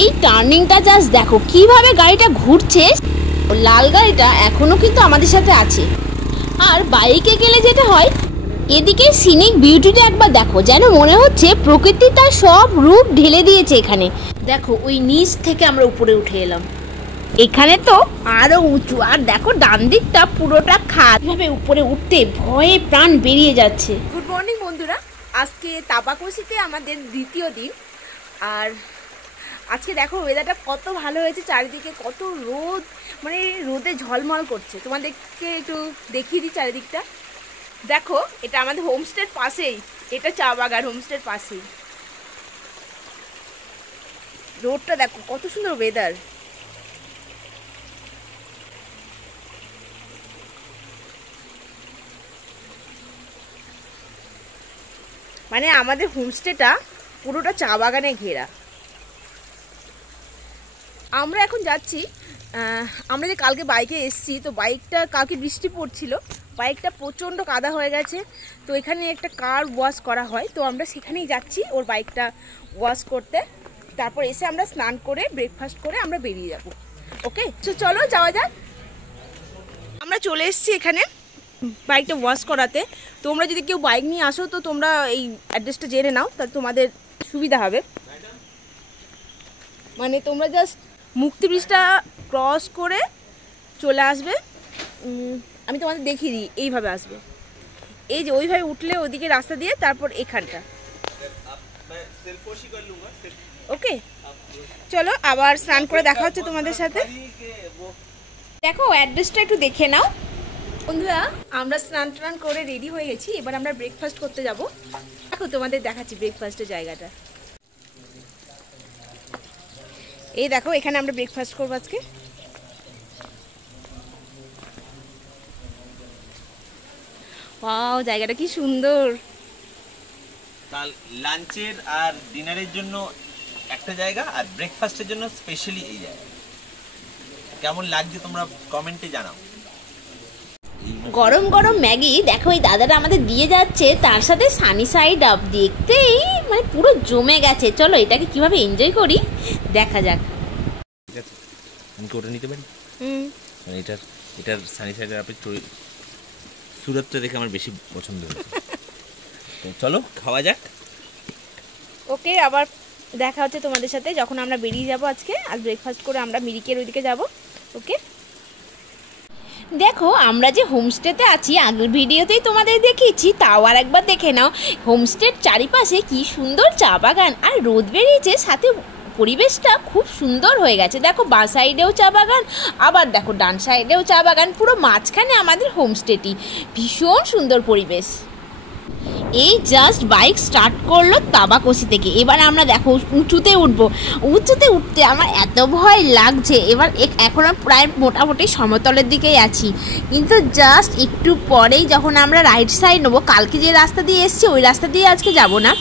এই টার্নিংটা জাস্ট দেখো কিভাবে গাড়িটা ঘুরছে। লাল গাড়িটা এখনো কিন্তু আমাদের সাথে আছে। আর বাইকে গেলে যেটা হয়, এদিকে সিনিক বিউটিটা একবার দেখো, যেন মনে হচ্ছে প্রকৃতি তার সব রূপ ঢেলে দিয়েছে এখানে। দেখো ওই নিচ থেকে আমরা উপরে উঠে এলাম, এখানে তো আরো উঁচু। আর দেখো ডান দিকটা পুরোটা খাদ। এভাবে উপরে উঠতে ভয়ে প্রাণ বেরিয়ে যাচ্ছে। গুড মর্নিং বন্ধুরা, আজকে তাপাকশিতে আমাদের দ্বিতীয় দিন। আর আজকে দেখো ওয়েদারটা কত ভালো হয়েছে, চারিদিকে কত রোদ, মানে রোদে ঝলমল করছে। তোমাদেরকে একটু দেখিয়ে দিই চারিদিকটা। দেখো এটা আমাদের হোমস্টের পাশেই, এটা চা বাগান হোমস্টের পাশেই। রোডটা দেখো কত সুন্দর ওয়েদার। মানে আমাদের হোমস্টেটা পুরোটা চা বাগানে ঘেরা। আমরা এখন যাচ্ছি, আমরা যে কালকে বাইকে এসছি, তো বাইকটা কালকে বৃষ্টি পড়ছিল, বাইকটা প্রচণ্ড কাদা হয়ে গেছে। তো এখানে একটা কার ওয়াশ করা হয়, তো আমরা সেখানেই যাচ্ছি ওর বাইকটা ওয়াশ করতে। তারপর এসে আমরা স্নান করে ব্রেকফাস্ট করে আমরা বেরিয়ে যাব। ওকে, তো চলো যাওয়া যাক। আমরা চলে এসেছি এখানে বাইকটা ওয়াশ করাতে। তোমরা যদি কেউ বাইক নিয়ে আসো তো তোমরা এই অ্যাড্রেসটা জেনে নাও, তাহলে তোমাদের সুবিধা হবে। মানে তোমরা জাস্ট মুক্তি ব্রিজটা ক্রস করে চলে আসবে। আমি তোমাদের দেখিয়ে দিই, এইভাবে আসবে, এই যে ওইভাবে উঠলে ওইদিকে রাস্তা দিয়ে, তারপর এখানটা। ওকে, চলো আবার স্নান করে দেখা হচ্ছে তোমাদের সাথে। দেখো অ্যাড্রেসটা একটু দেখে নাও বন্ধুরা। আমরা স্নান টান করে রেডি হয়ে গেছি, এবার আমরা ব্রেকফাস্ট করতে যাব। দেখো তোমাদের দেখাচ্ছি ব্রেকফাস্টের জায়গাটা। এই দেখো এখানে আমরা ব্রেকফাস্ট করবো আজকে। ওয়াও, জায়গাটা কি সুন্দর। কাল লাঞ্চের আর ডিনারের জন্য একটা জায়গা, আর ব্রেকফাস্টের জন্য স্পেশালি এই জায়গা। কেমন লাগছে তোমরা কমেন্টে জানাও। গরম গরম ম্যাগি দেখো এই দাদাটা আমাদের দিয়ে যাচ্ছে, তার সাথে সানি সাইড আপ। দেখতেই মানে পুরো জমে গেছে। চলো এটাকে কিভাবে এনজয় করি দেখা যাক। ঠিক আছে, আমি কি ওটা নিতে পারি? মানে এটার সানি সাইড আপের সুরতটা দেখে আমার বেশি পছন্দ হয়েছে। তো চলো খাওয়া যাক। ওকে, আবার দেখা হচ্ছে তোমাদের সাথে যখন আমরা বেরিয়ে যাব। আজ ব্রেকফাস্ট করে আমরা মিরিকের ওইদিকে যাব। ওকে, দেখো আমরা যে হোমস্টেতে আছি, আগের ভিডিওতেই তোমাদের দেখিয়েছি, তাও আর একবার দেখে নাও। হোমস্টের চারিপাশে কি সুন্দর চা বাগান, আর রোদ বেরিয়েছে, সাথে পরিবেশটা খুব সুন্দর হয়ে গেছে। দেখো বাঁ সাইডেও চা বাগান, আবার দেখো ডান সাইডেও চা বাগান, পুরো মাঝখানে আমাদের হোমস্টেটি। ভীষণ সুন্দর পরিবেশ। এই জাস্ট বাইক স্টার্ট করলো তাবাকশি থেকে। এবার আমরা দেখো উঁচুতে উঠবো। উঁচুতে উঠতে আমার এত ভয় লাগছে। এবার এখন প্রায় মোটামুটি সমতলের দিকেই আছি, কিন্তু জাস্ট একটু পরেই যখন আমরা রাইট সাইড নেবো, কালকে যে রাস্তা দিয়ে এসেছি ওই রাস্তা দিয়ে আজকে যাব না,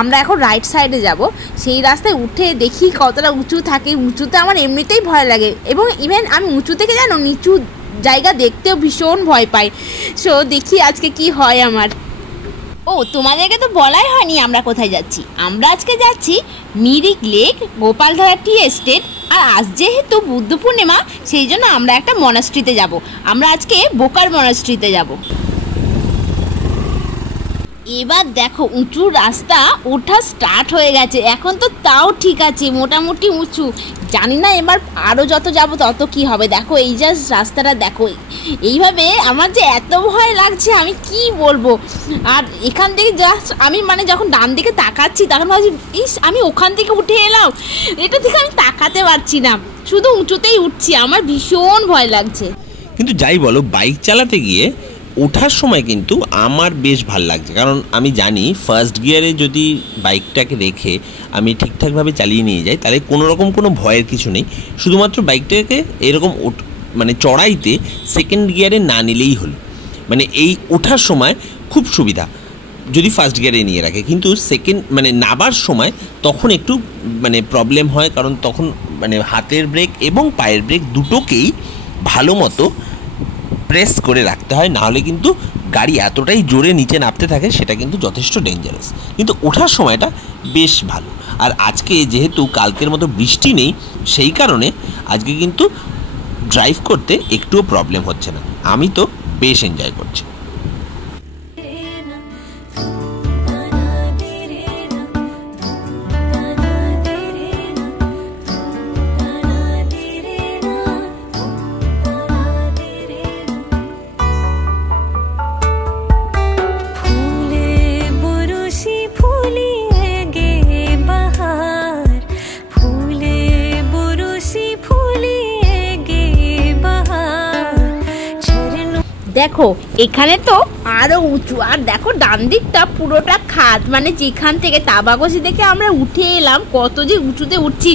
আমরা এখন রাইট সাইডে যাব। সেই রাস্তায় উঠে দেখি কতটা উঁচু থাকে। উঁচুতে আমার এমনিতেই ভয় লাগে, এবং ইভেন আমি উঁচু থেকে জানো নিচু জায়গা দেখতেও ভীষণ ভয় পাই। সো দেখি আজকে কি হয় আমার। ও তোমাদেরকে তো বলাই হয়নি আমরা কোথায় যাচ্ছি। আমরা আজকে যাচ্ছি Mirik lake, Gopaldhara tea estate. আর আজ যেহেতু বুদ্ধ পূর্ণিমা, সেই জন্য আমরা একটা মনাস্ট্রিতে যাব। আমরা আজকে বোকার মনাস্ট্রিতে যাব। এবার দেখো উঁচু রাস্তা ওঠা স্টার্ট হয়ে গেছে। এখন তো তাও ঠিক আছে, মোটামুটি উঁচু। জানি না এবার আরও যত যাব তত কি হবে। দেখো এই জাস্ট রাস্তাটা দেখো, এইভাবে আমার যে এত ভয় লাগছে আমি কি বলবো। আর এখান থেকে জাস্ট আমি মানে যখন ডান দিকে তাকাচ্ছি তখন ভাবছি ইস আমি ওখান থেকে উঠে এলাম, এটা থেকে আমি তাকাতে পারছি না, শুধু উঁচুতেই উঠছি। আমার ভীষণ ভয় লাগছে। কিন্তু যাই বলো, বাইক চালাতে গিয়ে ওঠার সময় কিন্তু আমার বেশ ভাল লাগছে, কারণ আমি জানি ফার্স্ট গিয়ারে যদি বাইকটাকে রেখে আমি ঠিকঠাকভাবে চালিয়ে নিয়ে যাই তাহলে কোনো রকম কোনো ভয়ের কিছু নেই। শুধুমাত্র বাইকটাকে এরকম মানে চড়াইতে সেকেন্ড গিয়ারে না নিলেই হলো। মানে এই ওঠার সময় খুব সুবিধা যদি ফার্স্ট গিয়ারে নিয়ে রাখে, কিন্তু সেকেন্ড মানে নাবার সময় তখন একটু মানে প্রবলেম হয়, কারণ তখন মানে হাতের ব্রেক এবং পায়ের ব্রেক দুটোকেই ভালো মতো প্রেস করে রাখতে হয়, নাহলে কিন্তু গাড়ি এতটাই জোরে নিচে নামতে থাকে, সেটা কিন্তু যথেষ্ট ডেঞ্জারাস। কিন্তু ওঠার সময়টা বেশ ভালো। আর আজকে যেহেতু কালকের মতো বৃষ্টি নেই, সেই কারণে আজকে কিন্তু ড্রাইভ করতে একটুও প্রবলেম হচ্ছে না। আমি তো বেশ এনজয় করছি। দেখো এখানে তো আরো উঁচু, আর দেখো ডান দিকটা পুরোটা খাদ, মানে যেখান থেকে তাবাকসি থেকে আমরা উঠে এলাম কত যে উঁচুতে উঠছি।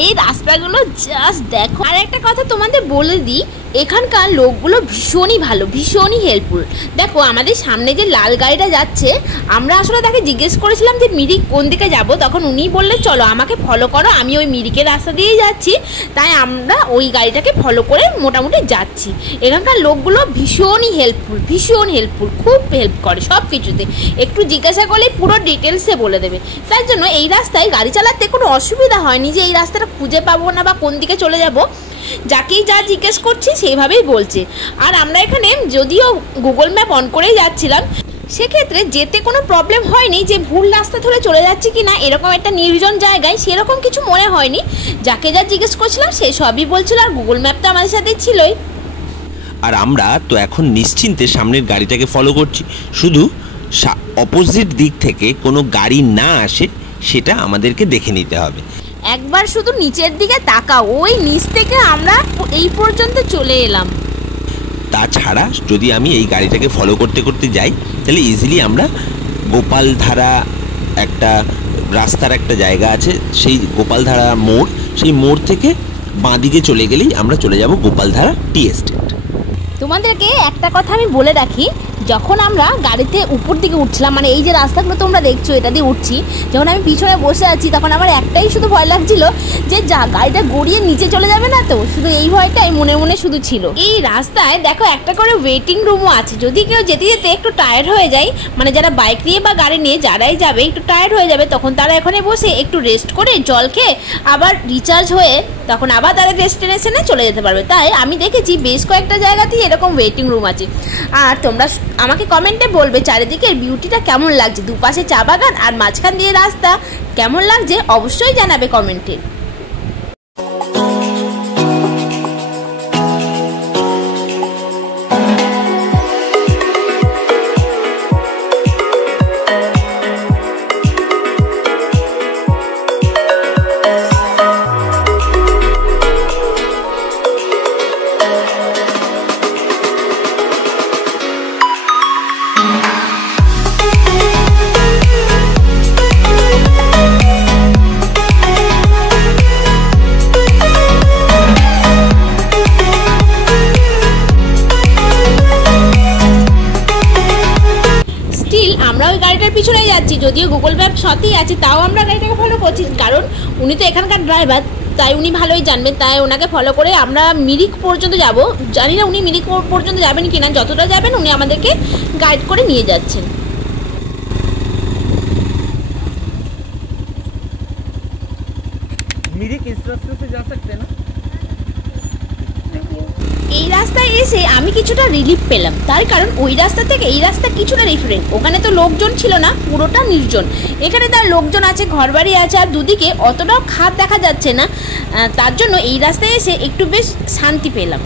এই রাস্তাগুলো জাস্ট দেখো। আর একটা কথা তোমাদের বলে দিই, এখানকার লোকগুলো ভীষণই ভালো, ভীষণই হেল্পফুল। দেখো আমাদের সামনে যে লাল গাড়িটা যাচ্ছে, আমরা আসলে তাকে জিজ্ঞেস করেছিলাম যে মিরিক কোন দিকে যাব, তখন উনি বললেন চলো আমাকে ফলো করো, আমি ওই মিরিকের রাস্তা দিয়েই যাচ্ছি। তাই আমরা ওই গাড়িটাকে ফলো করে মোটামুটি যাচ্ছি। এখানকার লোকগুলো ভীষণই হেল্পফুল, ভীষণ হেল্পফুল, খুব হেল্প করে সব কিছুতে। একটু জিজ্ঞাসা করলেই পুরো ডিটেলসে বলে দেবে। তার জন্য এই রাস্তায় গাড়ি চালাতে কোনো অসুবিধা হয়নি যে এই রাস্তাটা খুঁজে পাবো না বা কোন দিকে চলে যাব। যাকেই যা জিজ্ঞেস করছি সেইভাবেই বলছে। আর আমরা এখানে যদিও গুগল ম্যাপ অন করেই যাচ্ছিলাম, সেক্ষেত্রে যেতে কোনো প্রবলেম হয়নি যে ভুল রাস্তা ধরে চলে যাচ্ছি কি না, এরকম একটা নির্জন জায়গায় সেরকম কিছু মনে হয়নি। যাকে যা জিজ্ঞেস করছিলাম সে সবই বলছিল, আর গুগল ম্যাপ তো আমাদের সাথে ছিলই। আর আমরা তো এখন নিশ্চিন্তে সামনের গাড়িটাকে ফলো করছি, শুধু অপোজিট দিক থেকে কোনো গাড়ি না আসে সেটা আমাদেরকে দেখে নিতে হবে। একবার শুধু নিচের দিকে তাকাও, ওই নিচ থেকে আমরা এই পর্যন্ত চলে এলাম। তাছাড়া যদি আমি এই গাড়িটাকে ফলো করতে করতে যাই তাহলে ইজিলি আমরা গোপালধারা একটা রাস্তার একটা জায়গা আছে, সেই গোপালধারা মোড়, সেই মোড় থেকে বাঁদিকে চলে গেলেই আমরা চলে যাব গোপালধারা টি এস্টেট। তোমাদেরকে একটা কথা আমি বলে রাখি, যখন আমরা গাড়িতে উপর দিকে উঠছিলাম, মানে এই যে রাস্তাগুলো তোমরা দেখছো এটা দিয়ে উঠছি, যখন আমি পিছনে বসে আছি তখন আমার একটাই শুধু ভয় লাগছিল যে গাড়িটা গড়িয়ে নিচে চলে যাবে না তো, শুধু এই ভয়টাই মনে মনে শুধু ছিল। এই রাস্তায় দেখো একটা করে ওয়েটিং রুমও আছে, যদি কেউ যেতে যেতে একটু টায়ার্ড হয়ে যায়, মানে যারা বাইক নিয়ে বা গাড়ি নিয়ে যারাই যাবে একটু টায়ার্ড হয়ে যাবে, তখন তারা এখানে বসে একটু রেস্ট করে জল খেয়ে আবার রিচার্জ হয়ে তখন আবার তাদের ডেস্টিনেশনে চলে যেতে পারবে। তাই আমি দেখেছি বেশ কয়েকটা জায়গাতেই এরকম ওয়েটিং রুম আছে। আর তোমরা আমাকে কমেন্টে বলবে চারিদিকের বিউটিটা কেমন লাগছে, দুপাশে চা বাগান আর মাঝখান দিয়ে রাস্তা কেমন লাগছে অবশ্যই জানাবে কমেন্টে। আমরা ওই গাড়িটার পিছনে যাচ্ছি, যদিও গুগল ম্যাপ সাথেই আছে, তাও আমরা গাড়িটাকে ফলো করছি, কারণ উনি তো এখানকার ড্রাইভার, তাই উনি ভালোই জানবেন। তাই ওনাকে ফলো করে আমরা মিরিক পর্যন্ত যাব। জানি না উনি মিরিক পর্যন্ত যাবেন কিনা, যতটা যাবেন উনি আমাদেরকে গাইড করে নিয়ে যাচ্ছেন। मिरिक इस रास्ते से जा सकते हैं ना? এই রাস্তায় এসে আমি কিছুটা রিলিফ পেলাম, তার কারণ ওই রাস্তা থেকে এই রাস্তা কিছুটা ডিফারেন্ট। ওখানে তো লোকজন ছিল না, পুরোটা নির্জন। এখানে তার লোকজন আছে, ঘরবাড়ি আছে, আর দুদিকে অতটাও খাদ দেখা যাচ্ছে না, তার জন্য এই রাস্তায় এসে একটু বেশ শান্তি পেলাম।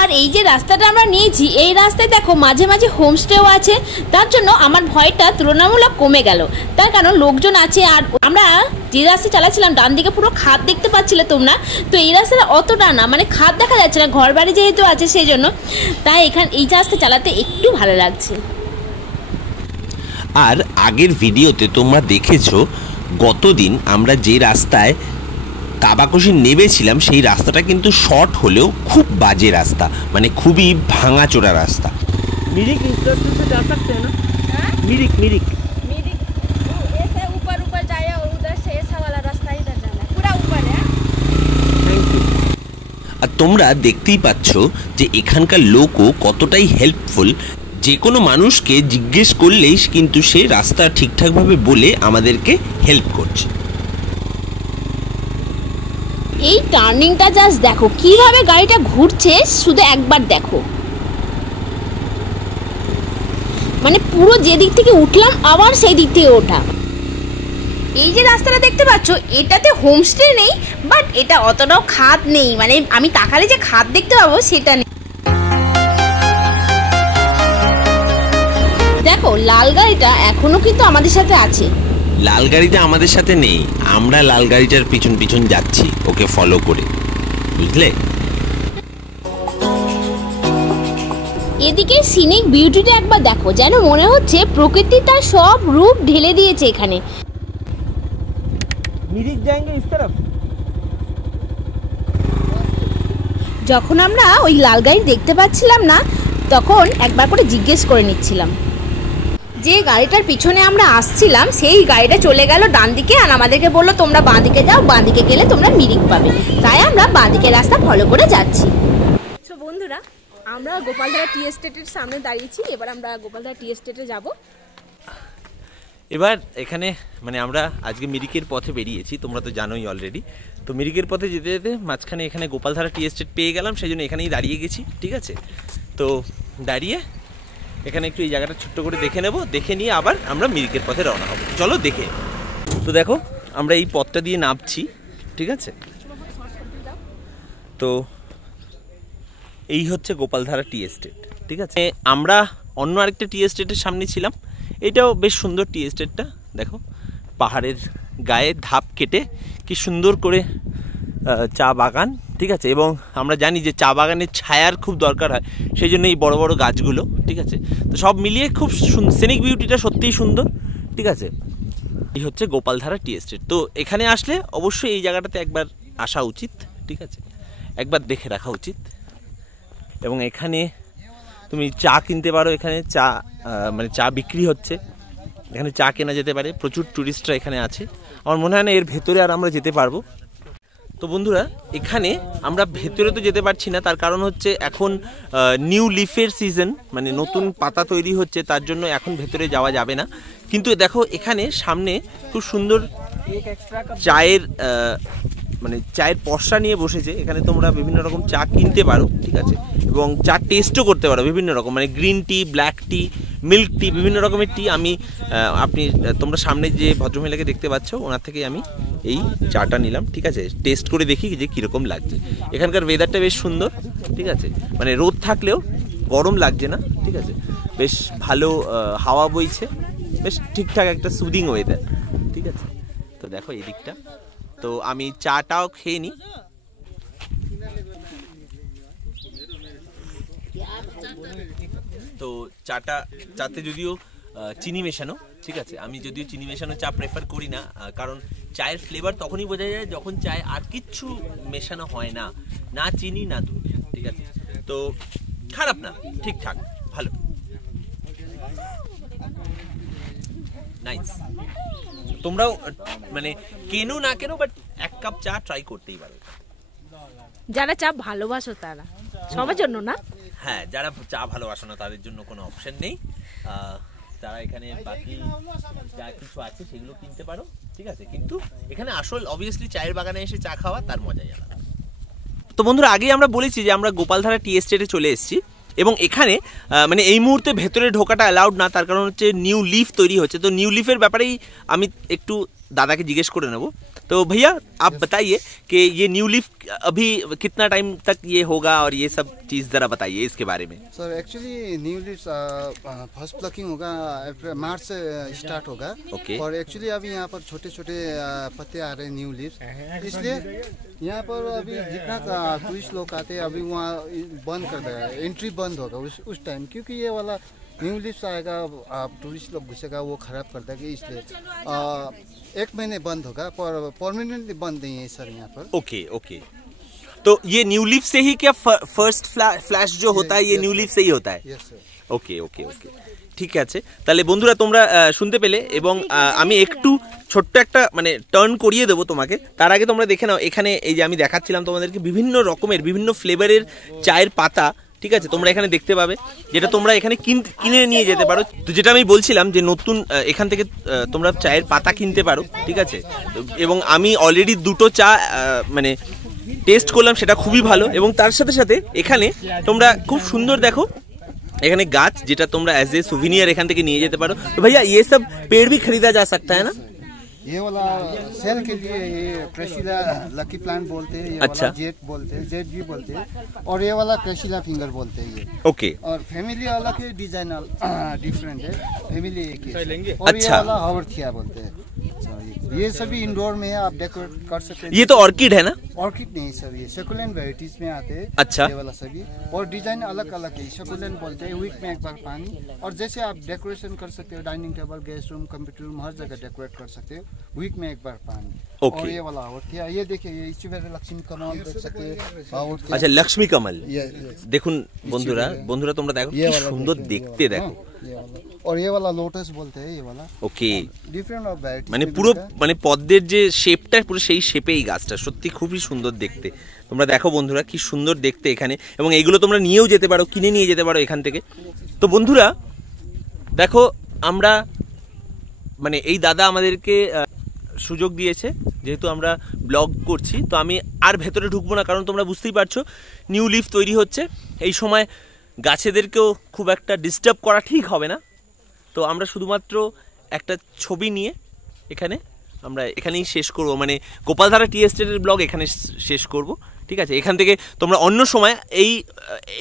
আর এই যে রাস্তাটা আমরা নিয়েছি, এই রাস্তায় দেখো মাঝে মাঝে হোমস্টেও আছে, তার জন্য আমার ভয়টা তুলনামূলক কমে গেল। তার কারণ লোকজন আছে, আর আমরা যে রাস্তায় চালাচ্ছিলাম ডান দিকে পুরো খাদ দেখতে পাচ্ছিলে তোমরা, তো এই রাস্তাটা অতটা না, মানে খাদ দেখা যাচ্ছে না, ঘর বাড়ি যেহেতু আছে সেই জন্য, তাই এই রাস্তায় চালাতে একটু ভালো লাগছে। আর আগের ভিডিওতে তোমরা দেখেছো গতদিন আমরা যে রাস্তায় তাবাকসি নেমেছিলাম সেই রাস্তাটা কিন্তু শর্ট হলেও খুব বাজে রাস্তা, মানে খুবই ভাঙাচোরা রাস্তা। मिरिक इस रास्ते से जा सकते हैं ना? मिरिक मिरिक मिरिक ऐसे ऊपर ऊपर जाए और उधर से ऐसा वाला रास्ता इधर जाना है, पूरा ऊपर है। Thank you. আর তোমরা দেখতেই পাচ্ছ যে এখানকার লোকও কতটাই হেল্পফুল। যে কোনো মানুষকে জিজ্ঞেস করলেই কিন্তু সে রাস্তা ঠিকঠাকভাবে বলে আমাদেরকে হেল্প করছে। এই টার্নিংটা জাস্ট দেখো কিভাবে গাড়িটা ঘুরছে, শুধু একবার দেখো। মানে পুরো যে দিক থেকে উঠলাম আবার সেই দিক থেকে ওঠা। এই যে রাস্তাটা দেখতে পাচ্ছ, এটাতে হোমস্টে নেই, বাট এটা অতটাও খাদ নেই, মানে আমি তাকালে যে খাদ দেখতে পাবো সেটা নেই। দেখো লাল গাড়িটা এখনো কিন্তু আমাদের সাথে আছে। লাল গাড়িটা আমাদের সাথে নেই, আমরা লাল গাড়িটার পিছন পিছন যাচ্ছি ওকে ফলো করে, বুঝলে? এদিকে সিনিক বিউটিটা একবার দেখো, যেন মনে হচ্ছে প্রকৃতি তার সব রূপ ঢেলে দিয়েছে এখানে। যখন আমরা ওই লাল গাড়ি দেখতে পাচ্ছিলাম না, তখন একবার করে জিজ্ঞেস করে নিচ্ছিলাম। যে গাড়িটার পিছনে আমরা আসছিলাম সেই গাড়িটা চলে গেল ডান দিকে, আর আমাদেরকে বললো তোমরা বাঁ দিকে যাও, বাঁ দিকে গেলে তোমরা মিরিক পাবে। তাই আমরা বাঁ দিকের রাস্তা ফলো করে যাচ্ছি। সো বন্ধুরা, আমরা গোপালধারা টি এস্টেটের সামনে দাঁড়িয়েছি। এবার আমরা গোপালধারা টি এস্টেটে যাব। এবার এখানে মানে আমরা আজকে মিরিকের পথে বেরিয়েছি, তোমরা তো জানোই অলরেডি। তো মিরিকের পথে যেতে যেতে মাঝখানে এখানে গোপালধারা টি এস্টেট পেয়ে গেলাম, সেই জন্য এখানেই দাঁড়িয়ে গেছি। ঠিক আছে, তো দাঁড়িয়ে এখানে একটু এই জায়গাটা ছোট্ট করে দেখে নেব, দেখে নিয়ে আবার আমরা মিরিকের পথে রওনা হব। চলো দেখে। তো দেখো আমরা এই পথটা দিয়ে নামছি, ঠিক আছে? তো এই হচ্ছে গোপালধারা টি এস্টেট, ঠিক আছে? আমরা অন্য আরেকটা টি এস্টেটের সামনে ছিলাম, এটাও বেশ সুন্দর টি এস্টেটটা। দেখো পাহাড়ের গায়ে ধাপ কেটে কি সুন্দর করে চা বাগান, ঠিক আছে? এবং আমরা জানি যে চা বাগানের ছায়ার খুব দরকার হয়, সেই জন্য এই বড় বড় গাছগুলো, ঠিক আছে? তো সব মিলিয়ে খুব সিনিক বিউটিটা সত্যিই সুন্দর, ঠিক আছে? এই হচ্ছে গোপালধারা টি এস্টেট। তো এখানে আসলে অবশ্যই এই জায়গাটাতে একবার আসা উচিত, ঠিক আছে? একবার দেখে রাখা উচিত। এবং এখানে তুমি চা কিনতে পারো, এখানে চা মানে চা বিক্রি হচ্ছে, এখানে চা কেনা যেতে পারে। প্রচুর ট্যুরিস্টরা এখানে আছে। আমার মনে হয় না এর ভেতরে আর আমরা যেতে পারবো। তো বন্ধুরা, এখানে আমরা ভেতরে তো যেতে পারছি না, তার কারণ হচ্ছে এখন নিউ লিফের সিজন, মানে নতুন পাতা তৈরি হচ্ছে, তার জন্য এখন ভেতরে যাওয়া যাবে না। কিন্তু দেখো এখানে সামনে খুব সুন্দর চায়ের মানে চায়ের পসরা নিয়ে বসেছে। এখানে তোমরা বিভিন্ন রকম চা কিনতে পারো, ঠিক আছে? এবং চা টেস্টও করতে পারো বিভিন্ন রকম, মানে গ্রিন টি, ব্ল্যাক টি, মিল্ক টি, বিভিন্ন রকমের টি। তোমরা সামনে যে ভদ্রমহিলাকে দেখতে পাচ্ছ, ওনার থেকে আমি এই চাটা নিলাম, ঠিক আছে? টেস্ট করে দেখি যে কীরকম লাগছে। এখানকার ওয়েদারটা বেশ সুন্দর, ঠিক আছে? মানে রোদ থাকলেও গরম লাগছে না, ঠিক আছে? বেশ ভালো হাওয়া বইছে, বেশ ঠিকঠাক একটা সুদিং ওয়েদার, ঠিক আছে? তো দেখো এই দিকটা। তো আমি চাটাও খেয়ে নিই। তো চাতে যদিও চিনি মেশানো, ঠিক আছে? আমি যদিও চিনি মেশানো চা প্রেফার করি না, কারণ চায়ের ফ্লেভার তখনই বোঝা যায় যখন চায়ে আর কিচ্ছু মেশানো হয় না, না চিনি না দুধ, ঠিক আছে? তো খারাপ না, ঠিকঠাক, ভালো, নাইস। তোমরাও মানে কেনো না কেনো, বাট এক কাপ চা ট্রাই করতেই পারো। যারা চা ভালোবাসো তারা, সবার জন্য না। হ্যাঁ, যারা চা ভালোবাসো না তাদের জন্য কোনো অপশন নেই। তারা এখানে বাকি যা কিছু আছে সেগুলো কিনতে পারো, ঠিক আছে? কিন্তু এখানে আসল অবভিয়াসলি চায়ের বাগানে এসে চা খাওয়া তার মজাই আলাদা। তো বন্ধুরা, আগেই আমরা বলেছি যে আমরা গোপালধারা টি এস্টেটে চলে এসেছি, এবং এখানে মানে এই মুহূর্তে ভেতরে ঢোকাটা অ্যালাউড না, তার কারণ হচ্ছে নিউ লিফ তৈরি হচ্ছে। তো নিউ লিফের ব্যাপারেই আমি একটু দাদাকে জিজ্ঞেস করে নেব। तो भैया आप बताइए कि ये न्यू लीफ अभी कितना टाइम तक ये होगा, और ये सब चीज़ ज़रा बताइए इसके बारे में। Sir actually new leaf first plucking होगा मार्च से स्टार्ट होगा। ओके। और एक्चुअली अभी यहाँ पर छोटे छोटे पत्ते आ रहे हैं न्यू लीफ, इसलिए यहाँ पर अभी जितना टूरिस्ट लोग आते हैं अभी वहाँ बंद कर देगा, एंट्री बंद होगा उस टाइम, क्योंकि ये वाला न्यू लीव्स आएगा, आप टूरिस्ट लोग घुसेगा वो ख़राब कर देगा, इसलिए 1 महीने बंद होगा, पर परमानेंटली बंद नहीं है सर यहाँ पर। Okay okay. तो ये न्यू लीफ से ही क्या फर्स्ट फ्लैश जो होता है ये न्यू लीफ से ही होता है? Yes sir. ওকে ওকে ওকে, ঠিক আছে। তাহলে বন্ধুরা তোমরা শুনতে পেলে, এবং আমি একটু ছোট্ট একটা মানে টার্ন করিয়ে দেবো তোমাকে। তার আগে তোমরা দেখে নাও, এখানে এই যে আমি দেখাচ্ছিলাম তোমাদেরকে বিভিন্ন রকমের বিভিন্ন ফ্লেভারের চায়ের পাতা, ঠিক আছে? তোমরা এখানে দেখতে পাবে, যেটা তোমরা এখানে কিনে নিয়ে যেতে পারো। তো যেটা আমি বলছিলাম যে নতুন এখান থেকে তোমরা চায়ের পাতা কিনতে পারো, ঠিক আছে? এবং আমি অলরেডি দুটো চা মানে টেস্ট করলাম সেটা খুবই ভালো, এবং তার সাথে সাথে এখানে তোমরা খুব সুন্দর দেখো এখানে গাছ, যেটা তোমরা এজ এ সুভিনিয়ার এখান থেকে নিয়ে যেতে পারো। তো ভাইয়া ये सब पेड़ भी खरीदा जा सकता है ना? ये वाला सेल के लिए ये क्रेशिला लकी प्लांट बोलते हैं, ये अच्छा। वाला जेट बोलते हैं, जेट भी बोलते हैं, और ये वाला क्रेशिला फिंगर बोलते हैं ये। ओके, और फैमिली वाला के डिजाइन डिफरेंट है, फैमिली एक ही है। और अच्छा। ये वाला हावर्थिया बोलते हैं। ये सभी इंडोर में आप डेकोरेट कर सकते हैं। ये तो ऑर्किड है ना? ऑर्किड नहीं सर, ये सकुलेंट वेराइटीज में आते हैं। अच्छा। ये वाला सभी, और डिजाइन अलग अलग है। सकुलेंट बोलते हैं, वीक में एक बार पानी, और जैसे आप डेकोरेशन कर सकते हो, dining table, guest room, computer room, हर जगह डेकोरेट कर सकते हो, वीक में एक बार पानी। ओके। और ये वाला हावर्थिया, ये देखिए, ये इचुवेरे लक्ष्मी कमल देख सकते हैं, हावर्थिया। আচ্ছা, লক্ষ্মী কমল ये দেখুন বন্ধুরা, বন্ধুরা তোমরা দেখো কি সুন্দর দেখতে, দেখো। ये वाला, और ये वाला लोटस बोलते हैं, ये वाला ওকে, डिफरेंट ऑफ वैराइटी। মানে পুরো মানে পদ্মের যে শেপটা পুরো সেই শেপে এই গাছটা, সত্যি খুবই সুন্দর দেখতে। তোমরা দেখো বন্ধুরা কি সুন্দর দেখতে এখানে, এবং এইগুলো তোমরা নিয়েও যেতে পারো, কিনে নিয়ে যেতে পারো এখান থেকে। তো বন্ধুরা দেখো, আমরা মানে এই দাদা আমাদেরকে সুযোগ দিয়েছে, যেহেতু আমরা ব্লগ করছি, তো আমি আর ভেতরে ঢুকবো না, কারণ তোমরা বুঝতেই পারছো নিউ লিফ তৈরি হচ্ছে, এই সময় গাছেদেরকেও খুব একটা ডিস্টার্ব করা ঠিক হবে না। তো আমরা শুধুমাত্র একটা ছবি নিয়ে আমরা এখানেই শেষ করব, মানে গোপালধারা টি এস্টেটের ব্লগ এখানে শেষ করব, ঠিক আছে? এখান থেকে তোমরা অন্য সময়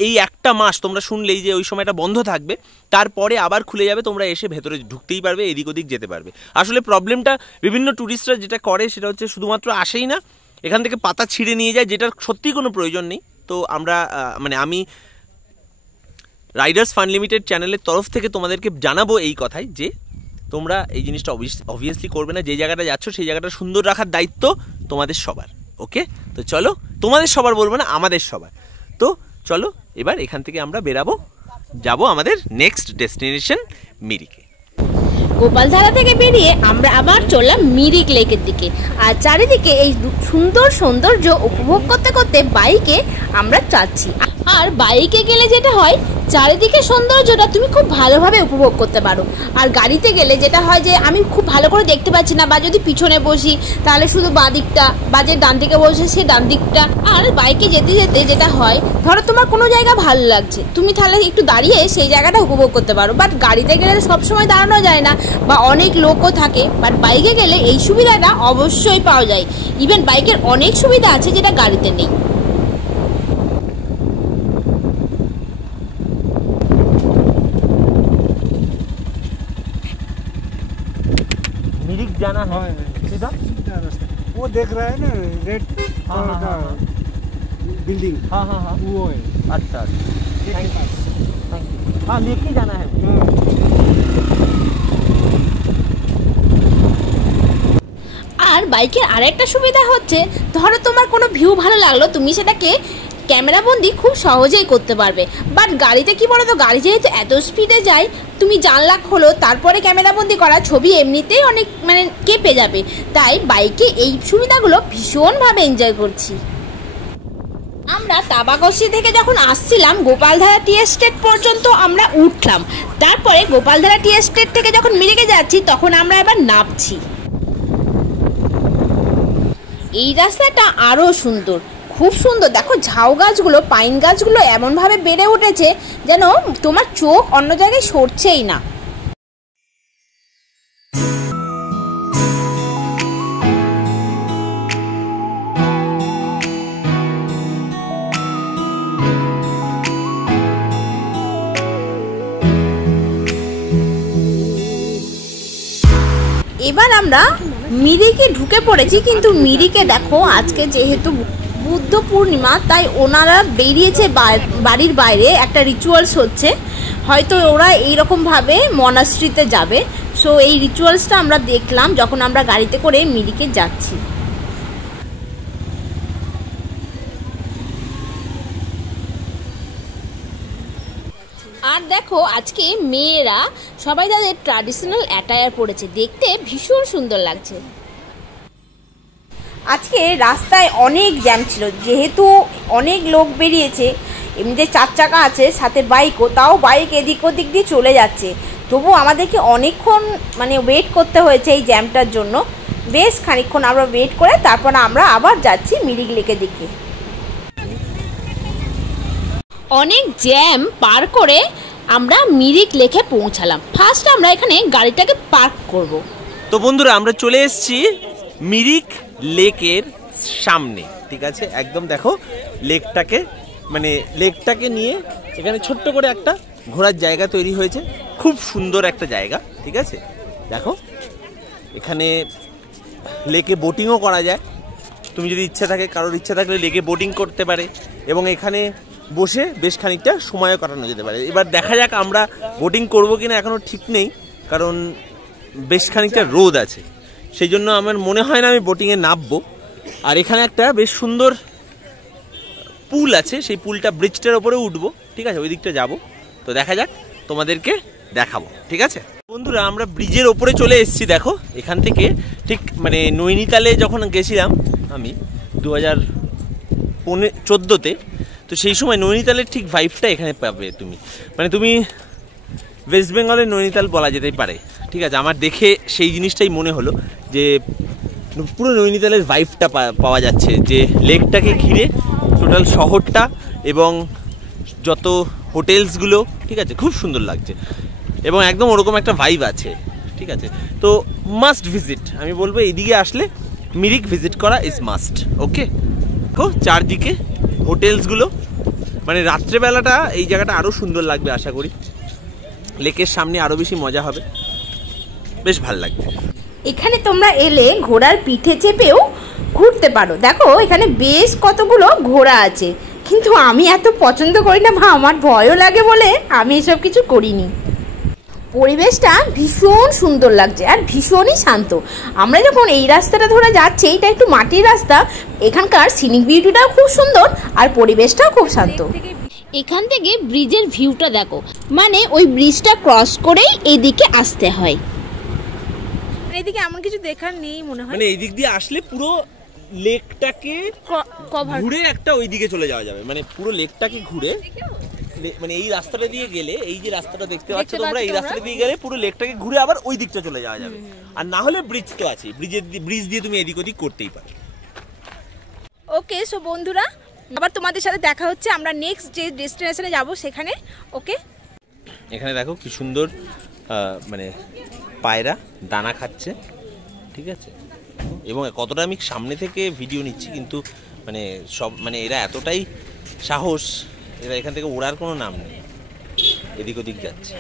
এই একটা মাস তোমরা শুনলেই যে ওই সময়টা বন্ধ থাকবে, তারপরে আবার খুলে যাবে, তোমরা এসে ভেতরে ঢুকতেই পারবে, এদিক ওদিক যেতে পারবে। আসলে প্রবলেমটা বিভিন্ন ট্যুরিস্টরা যেটা করে সেটা হচ্ছে শুধুমাত্র আসেই না, এখান থেকে পাতা ছিঁড়ে নিয়ে যায়, যেটার সত্যিই কোনো প্রয়োজন নেই। তো আমরা মানে আমি রাইডার্স ফান লিমিটেড চ্যানেলের তরফ থেকে তোমাদেরকে জানাবো এই কথাই যে তোমরা এই জিনিসটা অবভিয়াসলি করবে না। যে জায়গাটা যাচ্ছ সেই জায়গাটা সুন্দর রাখার দায়িত্ব তোমাদের সবার। ওকে, তো চলো, তোমাদের সবার বলবো না, আমাদের সবার। তো চলো এবার এখান থেকে আমরা বেরাবো, যাব আমাদের নেক্সট ডেস্টিনেশন মিরিকে। গোপালধারা থেকে বেরিয়ে আমরা আবার চললাম মিরিক লেকের দিকে, আর চারিদিকে এই সুন্দর সৌন্দর্য উপভোগ করতে করতে বাইকে আমরা যাচ্ছি। আর বাইকে গেলে যেটা হয়, চারিদিকে সৌন্দর্যটা তুমি খুব ভালোভাবে উপভোগ করতে পারো, আর গাড়িতে গেলে যেটা হয় যে আমি খুব ভালো করে দেখতে পাচ্ছি না, বা যদি পিছনে বসি তাহলে শুধু বাঁ দিকটা, বা যে ডান দিকে বসে সে ডান দিকটা। আর বাইকে যেতে যেতে যেটা হয়, ধরো তোমার কোনো জায়গা ভালো লাগছে, তুমি তাহলে একটু দাঁড়িয়ে সেই জায়গাটা উপভোগ করতে পারো। বাট গাড়িতে গেলে সবসময় দাঁড়ানো যায় না, বা অনেক লোকও থাকে। বাট বাইকে গেলে এই সুবিধাটা অবশ্যই পাওয়া যায়। ইভেন বাইকের অনেক সুবিধা আছে যেটা গাড়িতে নেই। मिरिक जाना है सीधा, वो देख रहा है ना रेड बिल्डिंग, हाँ हाँ हाँ, वो है। अच्छा, हाँ लेके जाना है। আর বাইকের আরেকটা সুবিধা হচ্ছে, ধরো তোমার কোনো ভিউ ভালো লাগলো, তুমি সেটাকে ক্যামেরাবন্দি খুব সহজেই করতে পারবে। বাট গাড়িতে কি বলো তো, গাড়ি যেহেতু এত স্পিডে যায়, তুমি জানলা খোলো তারপরে ক্যামেরাবন্দি করা ছবি এমনিতেই অনেক মানে কেঁপে যাবে। তাই বাইকে এই সুবিধাগুলো ভীষণভাবে এনজয় করছি। আমরা তাবাকসি থেকে যখন আসছিলাম গোপালধারা টি এস্টেট পর্যন্ত আমরা উঠলাম, তারপরে গোপালধারা টি এস্টেট থেকে যখন মিরিকে যাচ্ছি তখন আমরা এবার নামছি। এই রাস্তাটা আরও সুন্দর, খুব সুন্দর। দেখো ঝাউ গাছগুলো, পাইন গাছগুলো এমনভাবে বেড়ে উঠেছে যেন তোমার চোখ অন্য জায়গায় সরছেই না। এবার আমরা মিরিকে ঢুকে পড়েছি, কিন্তু মিরিকে দেখো আজকে যেহেতু বুদ্ধ পূর্ণিমা, তাই ওনারা বেরিয়েছে বাড়ির বাইরে, একটা রিচুয়ালস হচ্ছে, হয়তো ওরা এইরকমভাবে মনাস্ট্রিতে যাবে। সো এই রিচুয়ালসটা আমরা দেখলাম যখন আমরা গাড়িতে করে মিরিকে যাচ্ছি। আর দেখো আজকে মেয়েরা সবাই তাদের ট্র্যাডিশনাল অ্যাটায়ার পরেছে, দেখতে ভীষণ সুন্দর লাগছে। আজকে রাস্তায় অনেক জ্যাম ছিল, যেহেতু অনেক লোক বেরিয়েছে, এমনিতে 4 চাকা আছে সাথে বাইকও, তাও বাইক এদিক ওদিক দিয়ে চলে যাচ্ছে। তবু আমাদেরকে অনেকক্ষণ মানে ওয়েট করতে হয়েছে এই জ্যামটার জন্য। বেশ খানিকক্ষণ আমরা ওয়েট করে তারপর আমরা আবার যাচ্ছি মিরিক লেকের দিকে। অনেক জ্যাম পার করে আমরা মিরিক লেকে পৌঁছালাম। ফার্স্ট আমরা এখানে গাড়িটাকে পার্ক করব। তো বন্ধুরা আমরা চলে এসেছি মিরিক লেকের সামনে, ঠিক আছে। একদম দেখো লেকটাকে নিয়ে এখানে ছোট্ট করে একটা ঘোরার জায়গা তৈরি হয়েছে, খুব সুন্দর একটা জায়গা, ঠিক আছে। দেখো এখানে লেকে বোটিংও করা যায়, তুমি যদি ইচ্ছা থাকে, কারোর ইচ্ছা থাকলে লেকে বোটিং করতে পারে এবং এখানে বসে বেশ খানিকটা সময়ও কাটানো যেতে পারে। এবার দেখা যাক আমরা বোটিং করবো কিনা, এখনও ঠিক নেই, কারণ বেশ খানিকটা রোদ আছে, সেই জন্য আমার মনে হয় না আমি বোটিংয়ে নামবো। আর এখানে একটা বেশ সুন্দর পুল আছে, সেই পুলটা ব্রিজটার ওপরে উঠবো, ঠিক আছে, ওই দিকটা যাবো। তো দেখা যাক, তোমাদেরকে দেখাবো, ঠিক আছে। বন্ধুরা আমরা ব্রিজের ওপরে চলে এসেছি। দেখো এখান থেকে ঠিক নৈনিতালে যখন গেছিলাম আমি 2014-তে, তো সেই সময় নৈনিতালের ঠিক ভাইবটা এখানে পাবে তুমি, তুমি ওয়েস্ট বেঙ্গলের নৈনিতাল বলা যেতেই পারে, ঠিক আছে। আমার দেখে সেই জিনিসটাই মনে হলো যে পুরো নৈনিতালের ভাইবটা পাওয়া যাচ্ছে, যে লেকটাকে ঘিরে টোটাল শহরটা এবং যত হোটেলসগুলো, ঠিক আছে, খুব সুন্দর লাগছে এবং একদম ওরকম একটা ভাইব আছে, ঠিক আছে। তো মাস্ট ভিজিট, আমি বলবো এইদিকে আসলে মিরিক ভিজিট করা ইজ মাস্ট, ওকে। তো চারদিকে হোটেলসগুলো, রাত্রেবেলাটা এই জায়গাটা আরও সুন্দর লাগবে আশা করি, লেকের সামনে আরও বেশি মজা হবে, বেশ ভালো লাগবে। এখানে তোমরা এলে ঘোড়ার পিঠে চেপেও ঘুরতে পারো। দেখো এখানে বেশ কতগুলো ঘোড়া আছে, কিন্তু আমি এত পছন্দ করি না বা আমার ভয়ও লাগে বলে আমি এসব কিছু করিনি। পরিবেশটা ভীষণ সুন্দর লাগছে আর ভীষণই শান্ত। আমরা যখন এই রাস্তাটা ধরে যাচ্ছি, এটা একটু মাটির রাস্তা, এখানকার সিনিক বিউটিটাও খুব সুন্দর আর পরিবেশটাও খুব শান্ত। এখান থেকে ব্রিজের ভিউটা দেখো, ওই ব্রিজটা ক্রস করেই এইদিকে আসতে হয়। এইদিকে এমন কিছু দেখার নেই মনে হয়, এই দিক দিয়ে আসলে পুরো লেকটাকে ঘুরে একটা ওই দিকে চলে যাওয়া যাবে, পুরো লেকটাকে ঘুরে, এই রাস্তাটা দিয়ে গেলে, এই যে রাস্তাটা দেখতে পাচ্ছ তোমরা, এই রাস্তাটা দিয়ে গেলে পুরো লেকটাকে ঘুরে আবার ওই দিকটা চলে যাওয়া যাবে। আর না হলে ব্রিজ তো আছে, ব্রিজ দিয়ে তুমি এদিক ওদিক করতেই পারো। ওকে, সো বন্ধুরা আবার তোমাদের সাথে দেখা হচ্ছে আমরা নেক্সট যে ডেস্টিনেশনে যাব সেখানে, ওকে। এখানে দেখো কি সুন্দর পায়রা দানা খাচ্ছে, ঠিক আছে। এবং কতটা আমি সামনে থেকে ভিডিও নিচ্ছি, কিন্তু সব এরা এতটাই সাহস, এরা এখান থেকে ওড়ার কোনো নাম নেই, এদিক ওদিক যাচ্ছে।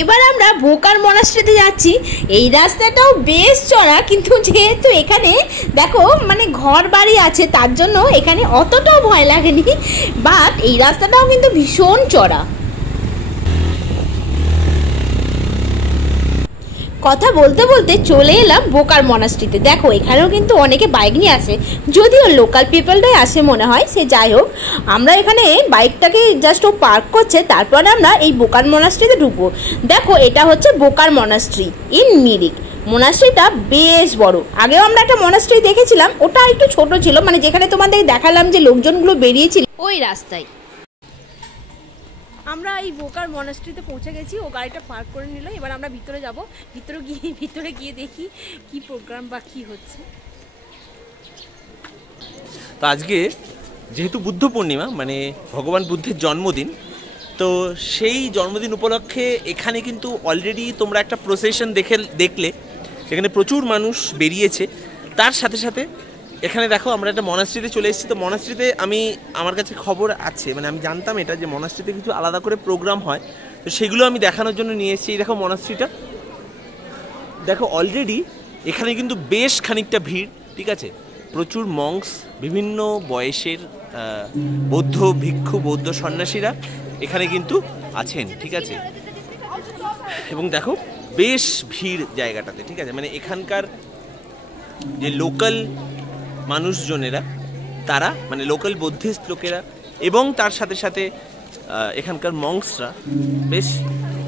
এবার আমরা বোকার মনাস্ট্রিতে যাচ্ছি। এই রাস্তাটাও বেশ চড়া, কিন্তু যেহেতু এখানে দেখো ঘর বাড়ি আছে, তার জন্য এখানে অতটাও ভয় লাগেনি, বাট এই রাস্তাটাও কিন্তু ভীষণ চড়া। কথা বলতে বলতে চলে এলাম বোকার মনাস্ট্রিতে। দেখো এখানেও কিন্তু অনেকে বাইক নিয়ে আসে, যদিও লোকাল পিপলটাই আসে মনে হয়, সে যাই হোক। আমরা এখানে বাইকটাকে জাস্ট ও পার্ক করছে, তারপরে আমরা এই বোকার মনাস্ট্রিতে ঢুকবো। দেখো এটা হচ্ছে বোকার মনাস্ট্রি ইন মিরিক। মনাস্ট্রিটা বেশ বড়। আগেও আমরা একটা মনাস্ট্রি দেখেছিলাম, ওটা একটু ছোট ছিল, যেখানে তোমাদের দেখালাম যে লোকজনগুলো বেরিয়েছিল ওই রাস্তায়। আমরা এই বোকার মনাস্ট্রিতে পৌঁছে গেছি, ও গাড়িটা পার্ক করে নিল। এবার আমরা ভিতরে যাব, ভিতরে গিয়ে দেখি কি প্রোগ্রাম বা কি হচ্ছে। তো আজকে যেহেতু বুদ্ধ পূর্ণিমা, ভগবান বুদ্ধের জন্মদিন, তো সেই জন্মদিন উপলক্ষে এখানে কিন্তু অলরেডি তোমরা একটা প্রসেশন দেখলে, সেখানে প্রচুর মানুষ বেরিয়েছে। তার সাথে সাথে এখানে দেখো আমরা একটা মনাস্ট্রিতে চলে এসেছি। তো মনাস্ট্রিতে আমার কাছে খবর আছে, আমি জানতাম এটা, যে মনাস্ট্রিতে কিছু আলাদা করে প্রোগ্রাম হয়, তো সেগুলো আমি দেখানোর জন্য নিয়ে এসেছি। দেখো মনাস্ট্রিটা দেখো, অলরেডি এখানে কিন্তু বেশ খানিকটা ভিড়, ঠিক আছে। প্রচুর মঙ্কস, বিভিন্ন বয়সের বৌদ্ধ ভিক্ষু, বৌদ্ধ সন্ন্যাসীরা এখানে কিন্তু আছেন, ঠিক আছে। এবং দেখো বেশ ভিড় জায়গাটাতে, ঠিক আছে। এখানকার যে লোকাল মানুষজনেরা, তারা লোকাল বুদ্ধিস্ট লোকেরা এবং তার সাথে সাথে এখানকার মঙ্কসরা বেশ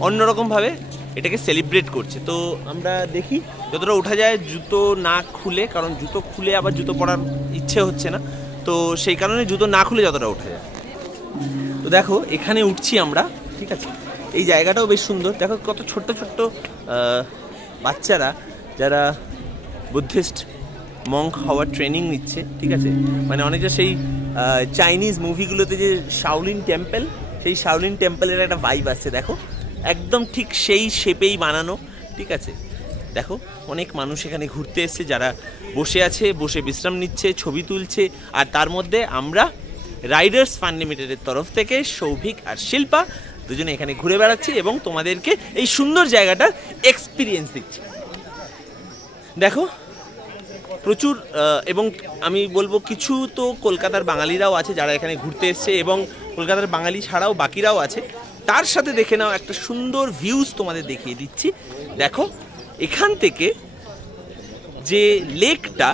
অন্যরকমভাবে এটাকে সেলিব্রেট করছে। তো আমরা দেখি যতটা ওঠা যায় জুতো না খুলে, কারণ জুতো খুলে আবার জুতো পরার ইচ্ছে হচ্ছে না, তো সেই কারণে জুতো না খুলে যতটা ওঠা যায়। তো দেখো এখানে উঠছি আমরা, ঠিক আছে। এই জায়গাটাও বেশ সুন্দর। দেখো কত ছোট্ট ছোট্ট বাচ্চারা, যারা বুদ্ধিস্ট মঙ্ক হওয়ার ট্রেনিং নিচ্ছে, ঠিক আছে। মানে অনেকটা সেই চাইনিজ মুভিগুলোতে যে শাওলিন টেম্পল, সেই শাওলিন টেম্পলের একটা ভাইব আসছে, দেখো একদম ঠিক সেই শেপেই বানানো, ঠিক আছে। দেখো অনেক মানুষ এখানে ঘুরতে এসছে, যারা বসে আছে, বসে বিশ্রাম নিচ্ছে, ছবি তুলছে। আর তার মধ্যে আমরা রাইডার্স ফান লিমিটেডের তরফ থেকে সৌভিক আর শিল্পা দুজনে এখানে ঘুরে বেড়াচ্ছি এবং তোমাদেরকে এই সুন্দর জায়গাটা এক্সপিরিয়েন্স দিচ্ছি। দেখো প্রচুর, এবং আমি বলবো কিছু তো কলকাতার বাঙালিরাও আছে যারা এখানে ঘুরতে এসছে, এবং কলকাতার বাঙালি ছাড়াও বাকিরাও আছে। তার সাথে দেখে নাও একটা সুন্দর ভিউজ তোমাদের দেখিয়ে দিচ্ছি। দেখো এখান থেকে যে লেকটা,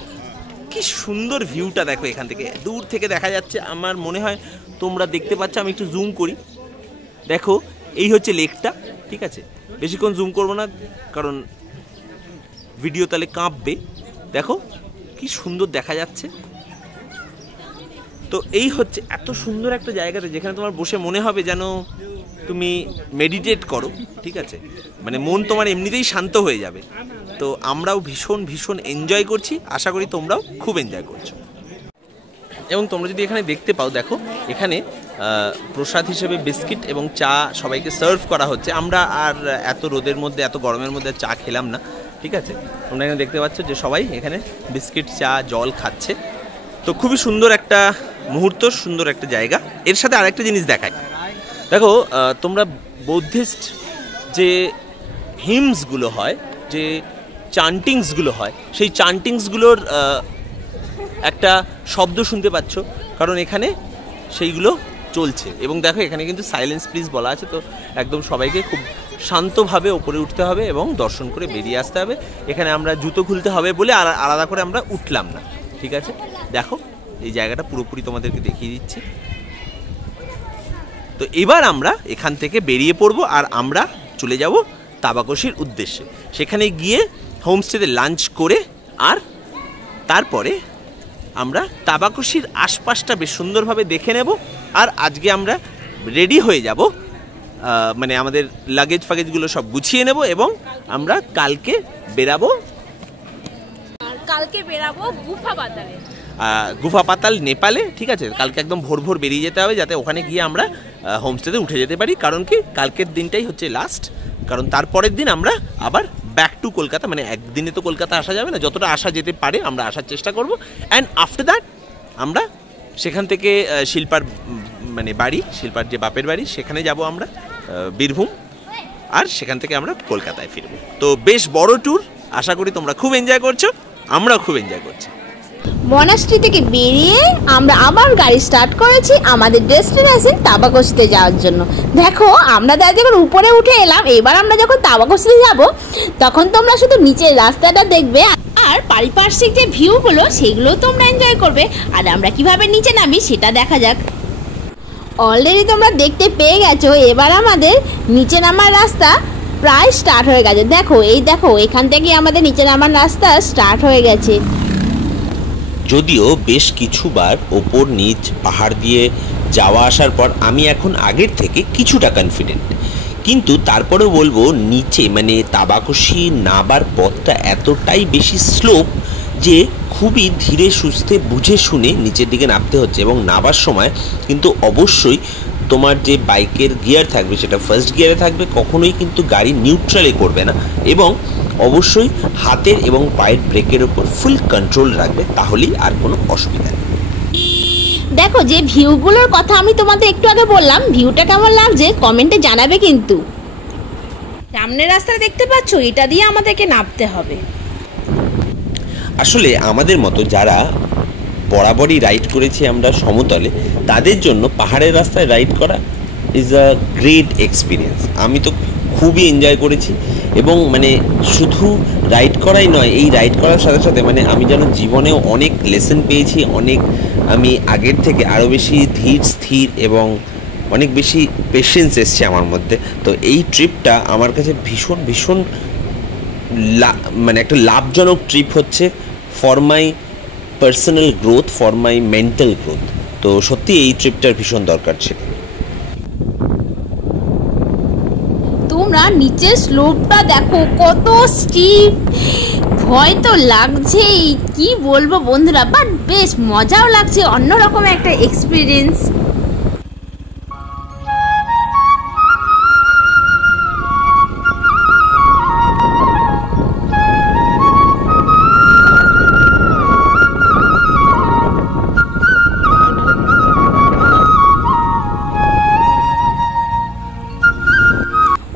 কি সুন্দর ভিউটা দেখো, এখান থেকে দূর থেকে দেখা যাচ্ছে। আমার মনে হয় তোমরা দেখতে পাচ্ছ, আমি একটু জুম করি। দেখো এই হচ্ছে লেকটা, ঠিক আছে। বেশিক্ষণ জুম করবো না কারণ ভিডিও তাহলে কাঁপবে। দেখো কি সুন্দর দেখা যাচ্ছে। তো এই হচ্ছে এত সুন্দর একটা জায়গাতে যেখানে তোমার বসে মনে হবে যেন তুমি মেডিটেট করো, ঠিক আছে। মানে মন তোমার এমনিতেই শান্ত হয়ে যাবে। তো আমরাও ভীষণ ভীষণ এনজয় করছি, আশা করি তোমরাও খুব এনজয় করছো। এবং তোমরা যদি এখানে দেখতে পাও, দেখো এখানে প্রসাদ হিসেবে বিস্কিট এবং চা সবাইকে সার্ভ করা হচ্ছে। আমরা আর এত রোদের মধ্যে, এত গরমের মধ্যে চা খেলাম না, ঠিক আছে। তোমরা এখানে দেখতে পাচ্ছ যে সবাই এখানে বিস্কিট, চা, জল খাচ্ছে। তো খুবই সুন্দর একটা মুহূর্ত, সুন্দর একটা জায়গা। এর সাথে আরেকটা জিনিস দেখায়, দেখো তোমরা বৌদ্ধিস্ট যে হিমসগুলো হয়, যে চান্টিংসগুলো হয়, সেই চান্টিংসগুলোর একটা শব্দ শুনতে পাচ্ছ, কারণ এখানে সেইগুলো চলছে। এবং দেখো এখানে কিন্তু সাইলেন্স প্লিজ বলা আছে। তো একদম সবাইকে খুব শান্তভাবে ওপরে উঠতে হবে এবং দর্শন করে বেরিয়ে আসতে হবে। এখানে আমরা জুতো খুলতে হবে বলে আলাদা করে আমরা উঠলাম না, ঠিক আছে। দেখো এই জায়গাটা পুরোপুরি তোমাদেরকে দেখিয়ে দিচ্ছি। তো এবার আমরা এখান থেকে বেরিয়ে পড়বো আর আমরা চলে যাব তাবাকশির উদ্দেশ্যে। সেখানে গিয়ে হোমস্টেতে লাঞ্চ করে আর তারপরে আমরা তাবাকশির আশপাশটা বেশ সুন্দরভাবে দেখে নেব। আর আজকে আমরা রেডি হয়ে যাব, মানে আমাদের লাগেজ ফাগেজগুলো সব গুছিয়ে নেব এবং আমরা কালকে বেরাবো। কালকে বেরাবো গুফা পাতাল নেপালে, ঠিক আছে। কালকে একদম ভোর ভোর বেরিয়ে যেতে হবে, যাতে ওখানে গিয়ে আমরা হোমস্টেতে উঠে যেতে পারি। কারণ কি কালকের দিনটাই হচ্ছে লাস্ট, কারণ তারপরের দিন আমরা আবার ব্যাক টু কলকাতা। মানে একদিনে তো কলকাতা আসা যাবে না, যতটা আসা যেতে পারে আমরা আসার চেষ্টা করব। অ্যান্ড আফটার দ্যাট আমরা সেখান থেকে শিল্পার মানে বাড়ি, শিল্পার যে বাপের বাড়ি, সেখানে যাব আমরা বীরভূম, আর সেখান থেকে আমরা কলকাতায় ফিরবো। তো বেশ বড় ট্যুর, আশা করি তোমরা খুব এনজয় করছো, আমরাও খুব এনজয় করছি। মনাস্ট্রি থেকে বেরিয়ে আমরা আবার গাড়ি স্টার্ট করেছি আমাদের ডেস্টিনেশন তাবাকশিতে যাওয়ার জন্য। দেখো আমরা যখন উপরে উঠে এলাম, এবার আমরা যখন তাবাকশিতে যাব তখন তোমরা শুধু নিচের রাস্তাটা দেখবে আর পারিপার্শ্বিক যে ভিউগুলো সেগুলো তোমরা এনজয় করবে। আর আমরা কিভাবে নিচে নামি সেটা দেখা যাক। অলরেডি তোমরা দেখতে পেয়ে গেছো, এবার আমাদের নিচে নামার রাস্তা প্রায় স্টার্ট হয়ে গেছে। দেখো এই দেখো এখান থেকে আমাদের নিচে নামার রাস্তা স্টার্ট হয়ে গেছে। যদিও বেশ কিছুবার ওপর নিচ পাহাড় দিয়ে যাওয়া আসার পর আমি এখন আগের থেকে কিছুটা কনফিডেন্ট, কিন্তু তারপরেও বলবো নিচে মানে তাবাকশি নাবার পথটা এতটাই বেশি স্লোপ যে খুবই ধীরে সুস্থে বুঝে শুনে নিচের দিকে নামতে হচ্ছে। এবং নাবার সময় কিন্তু অবশ্যই তোমার যে বাইকের গিয়ার থাকবে সেটা ফার্স্ট গিয়ারে থাকবে, কখনোই কিন্তু গাড়ি নিউট্রালে করবে না, এবং অবশ্যই হাতের এবং পায়ের ব্রেকের উপর ফুল কন্ট্রোল রাখবে, তাহলেই আর কোনো অসুবিধা নেই। দেখো যে ভিউগুলোর কথা আমি তোমাদের একটু আগে বললাম, ভিউটা কেমন লাগছে কমেন্টে জানাবে। কিন্তু সামনের রাস্তা দেখতে পাচ্ছ, এটা দিয়ে আমাদেরকে নামতে হবে। আসলে আমাদের মতো যারা বরাবরই রাইড করেছি আমরা সমতলে, তাদের জন্য পাহাড়ের রাস্তায় রাইড করা ইজ আ গ্রেট এক্সপিরিয়েন্স। আমি তো খুবই এনজয় করেছি, এবং মানে শুধু রাইড করাই নয়, এই রাইড করার সাথে সাথে মানে আমি যেন জীবনেও অনেক লেসন পেয়েছি। অনেক আমি আগের থেকে আরও বেশি ধীর স্থির এবং অনেক বেশি পেশেন্স এসছে আমার মধ্যে। তো এই ট্রিপটা আমার কাছে ভীষণ ভীষণ মানে একটা লাভজনক ট্রিপ হচ্ছে for my personal growth, for my mental growth. তো সত্যি এই ট্রিপটার ভীষণ দরকার ছিল। তোমরা নিচের স্লোপটা দেখো কত স্টিপ, ভয় তো লাগছেই, কি বলবো বন্ধুরা, বাট বেশ মজাও লাগছে, অন্যরকম একটা এক্সপিরিয়েন্স।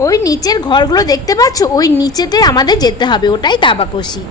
ওই নিচের ঘরগুলো দেখতে পাচ্ছ, ওই নিচেতে আমাদের যেতে হবে, ওটাই তাবাকশি।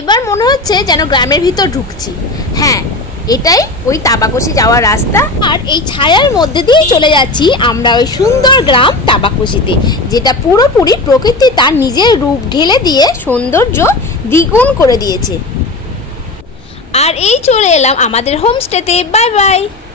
এবার মনে হচ্ছে যেন গ্রামের ভিতর ঢুকছি। হ্যাঁ, এটাই ওই তাবাকশি যাওয়ার রাস্তা। আর এই ছায়ার মধ্যে দিয়ে চলে যাচ্ছি আমরা ওই সুন্দর গ্রাম তাবাকশিতে, যেটা পুরোপুরি প্রকৃতি তার নিজের রূপ ঢেলে দিয়ে সৌন্দর্য দ্বিগুণ করে দিয়েছে। আর এই চলে এলাম আমাদের হোমস্টেতে। Bye bye.